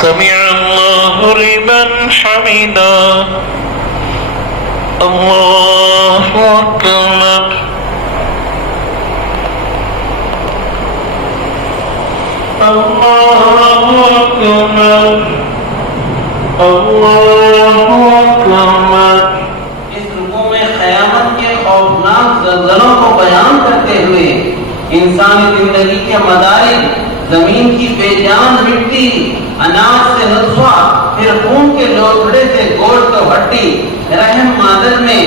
سمع الله لمن حمده الله أكبر الله أكبر الله أكبر. اس رکوع میں قیامت کے خوفناک زلزلوں کو بیان کرتے ہوئے انسانی زندگی کے مدارک، زمین کی بے جان مٹی، اناج سے نطفہ، پھر خون کے لوتھڑے سے گوشت و ہڈی، رحم مادر میں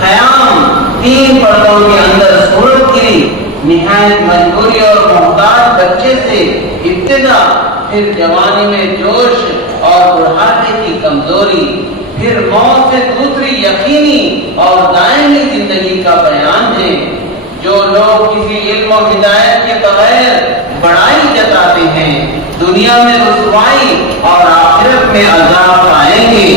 خیام، 3 پردوں کے اندر صورت گری، نہایت مجبوری اور محتاج بچے سے ابتدا، پھر جوانی میں جوش اور بڑھاپے کی کمزوری، پھر موت سے دوسری یقینی اور دائمی زندگی کا بیان ہے. جو لوگ کسی علم و ہدایت کے بغیر بڑائی جتاتے ہیں دنیا میں رسوائی اور آخرت میں عذاب پائیں گے.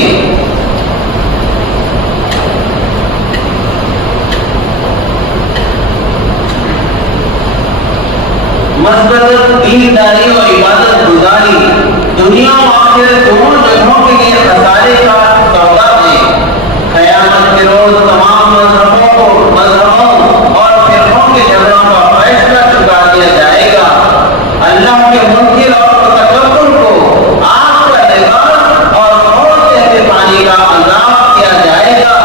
مثبت دینداری اور عبادت گزاری دنیا و آخرت دونوں جگہوں کے لیے خسارے کا سودا ہے. قیامت کے روز تمام مذہبوں اور فرقوں کے جھگڑوں کا فیصلہ چکا دیا جائے گا. اللہ کے منکر اور تکبر کو آگ کا لباس اور موت جیسے پانی کا عذاب کیا جائے گا.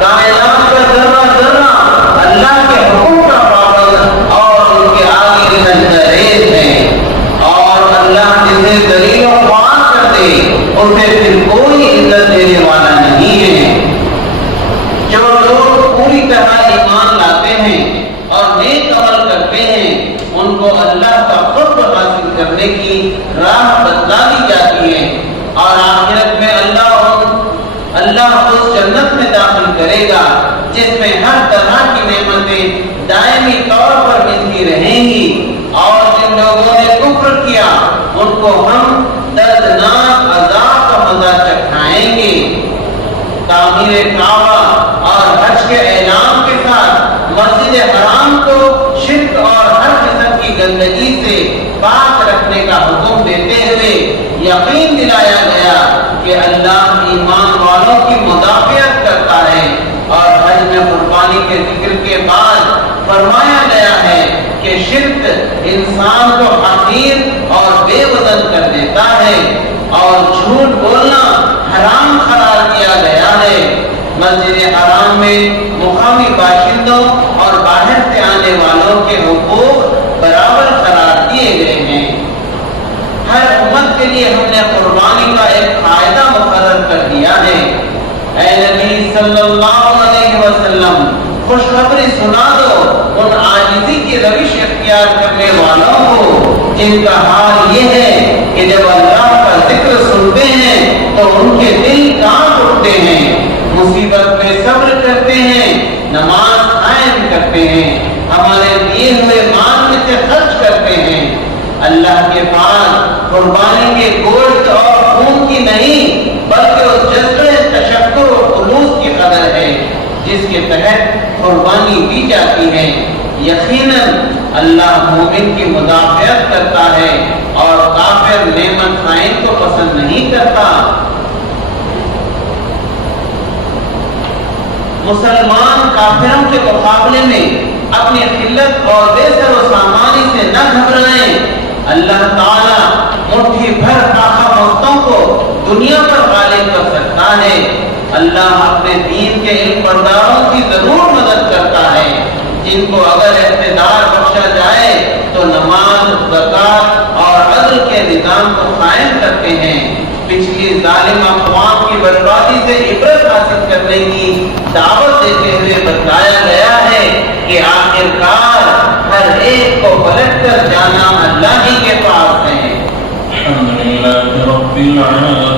کائنات کا ذرہ ذرہ اللہ کے حکم کا پابند اور ان کے آگے سجدہ ہے، اور اللہ جسے ذلیل و خوار کر دے اسے پھر کوئی عزت دینے والا نہیں ہے. جو لوگ پوری طرح ایمان لاتے ہیں اور نیک عمل کرتے ہیں ان کو اللہ کا قرب حاصل کرنے کی راہ بتلا دی جاتی ہے، اور آخرت میں اللہ اس جنت میں داخل کرے گا جس میں ہر طرح کی نعمتیں دائمی طور پر ملتی رہیں گی. اور جن لوگوں نے کفر کیا ان کو ہم دردناک عذاب کا مزہ چکھائیں گے. تعمیر کعبہ اور حج کے اعلان کے ساتھ مسجد حرام کو شرک اور ہر قسم کی گندگی سے پاک رکھنے کا حکم دیتے ہوئے یقین دلایا گیا کہ اللہ ایمان والوں کی مدافعت کرتا ہے. اور حج میں قربانی کے ذکر کے بعد فرمایا گیا ہے کہ شرک انسان کو حقیر اور بے وزن کر دیتا ہے اور جھوٹ بولنا حرام قرار دیا گیا ہے. مسجد حرام میں مقامی باشندوں اور باہر سے آنے والوں کے حقوق برابر قرار دیے گئے ہیں. ہر امت کے لیے ہم نے قربانی کا ایک قاعدہ مقرر کر دیا ہے. اے نبی صلی اللہ علیہ وسلم خوشخبری سنا دو ان عاجزی کی روش اختیار کرنے والوں کو جن کا حال یہ ہے کہ جب اللہ کا ذکر سنتے ہیں تو ان کے دل کانپ اٹھتے ہیں، مصیبت میں صبر کرتے ہیں، نماز قائم کرتے ہیں، ہمارے دیے ہوئے مال میں سے خرچ کرتے ہیں۔ اللہ کے پاس قربانی کے گوشت اور خون کی نہیں بلکہ اس جذبے تشکر و خلوص کی قدر ہے جس کے تحت قربانی دی جاتی ہے۔ یقیناً اللہ مومن کی مدافعت کرتا ہے اور کافر نعمت خائن کو پسند نہیں کرتا۔ مسلمان کافروں کے مقابلے میں اپنی قلت اور بے سر و سامانی سے نہ گھبرائیں۔ اللہ تعالیٰ مٹھی بھر طاقت مستوں کو دنیا پر غالب کر سکتا ہے۔ اللہ اپنے دین کے علم برداروں کی ضرور مدد کرتا ہے جن کو اگر اقتدار بخشا جائے تو نماز، زکوٰۃ اور عدل کے نظام کو قائم کرتے ہیں۔ پچھلی ظالم اقوام کی بربادی سے عبرت حاصل کرنے کی دعوت دیتے ہوئے بتایا گیا ہے کہ آخرکار ہر ایک کو پلٹ کر جانا اللہ ہی کے پاس ہے۔ الحمدللہ رب العالمین۔